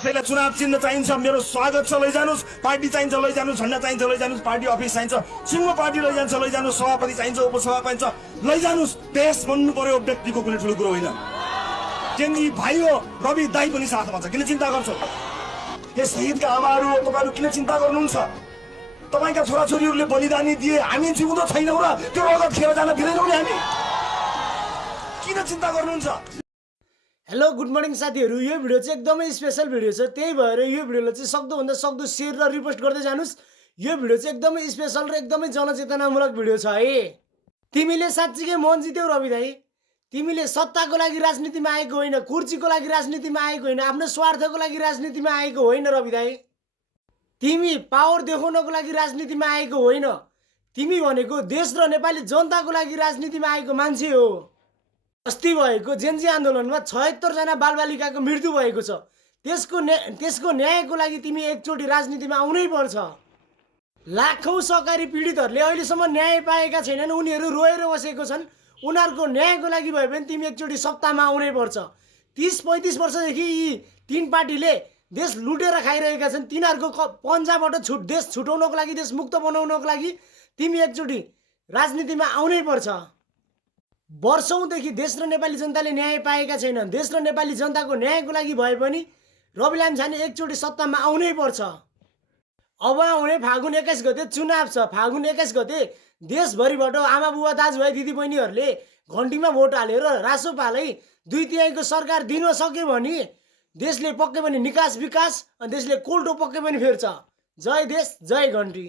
त्यसैले चुनाव चिन्ह चाहिन्छ, मेरो स्वागत छ, लैजानुस्। पार्टी चाहिन्छ, लैजानुस्। झन्डा चाहिन्छ, लैजानुस्। पार्टी अफिस चाहिन्छ, सिङ्गो पार्टी लैजान्छ, लैजानुस्। सभापति चाहिन्छ, उपसभापति चाहिन्छ, लैजानुस्। देश बन्नु पर्यो, व्यक्तिको कुनै ठुलो कुरो होइन। केन्द्री भाइ हो, रवि दाई पनि साथमा छ, किन चिन्ता गर्छ? यो शहीदका आमाहरू हो, तपाईँहरू किन चिन्ता गर्नुहुन्छ? तपाईँका छोराछोरीहरूले बलिदानी दिए, हामी जिउँदो छैनौँ र त्यो रगत खेर जान दिँदैनौँ नि हामी। किन चिन्ता गर्नुहुन्छ? हेलो गुड मर्निङ साथीहरू, यो भिडियो चाहिँ एकदमै स्पेशल भिडियो छ, त्यही भएर यो भिडियोलाई चाहिँ सक्दोभन्दा सक्दो सेयर र रिपोस्ट गर्दै जानुस्। यो भिडियो चाहिँ एकदमै स्पेशल र एकदमै जनचेतनामूलक भिडियो छ है। तिमीले साँच्चीकै मन जित्यौ रवि दाई। तिमीले सत्ताको लागि राजनीतिमा आएको होइन, कुर्सीको लागि राजनीतिमा आएको होइन, आफ्नो स्वार्थको लागि राजनीतिमा आएको होइन रवि दाई। तिमी पावर देखाउनको लागि राजनीतिमा आएको होइन, तिमी भनेको देश र नेपाली जनताको लागि राजनीतिमा आएको मान्छे हो। अस्ति भएको जेन्जी आन्दोलनमा 76 जना बालबालिकाको मृत्यु भएको छ। त्यसको न्यायको लागि तिमी एकचोटि राजनीतिमा आउनै पर्छ। लाखौं सहकारी पीडितहरूले अहिलेसम्म न्याय पाएका छैनन्, उनीहरू रोएर बसेको छन्। उनीहरूको न्यायको लागि भयो भने तिमी एकचोटि सत्तामा आउनै पर्छ। 30-35 वर्षदेखि यी तीन पार्टीले देश लुटेर खाइरहेका छन्। तिनीहरूको पन्जाबाट देश छुटाउनको लागि, देश मुक्त बनाउनको लागि तिमी एकचोटि राजनीतिमा आउनै पर्छ। वर्षौंदेखि देश र नेपाली जनताले न्याय पाएका छैनन्। देश र नेपाली जनताको न्यायको लागि भए पनि रवि लामिछाने एकचोटि सत्तामा आउनै पर्छ। अब आउने फागुन 21 गते चुनाव छ। फागुन 21 गते देशभरिबाट आमा बुबा दाजुभाइ दिदीबहिनीहरूले घन्टीमा भोट हालेर रासोपालाई 2/3 सरकार दिन सक्यो भने देशले पक्कै पनि निकास विकास, अनि देशले कोल्टो पक्कै पनि फेर्छ। जय देश, जय घन्टी।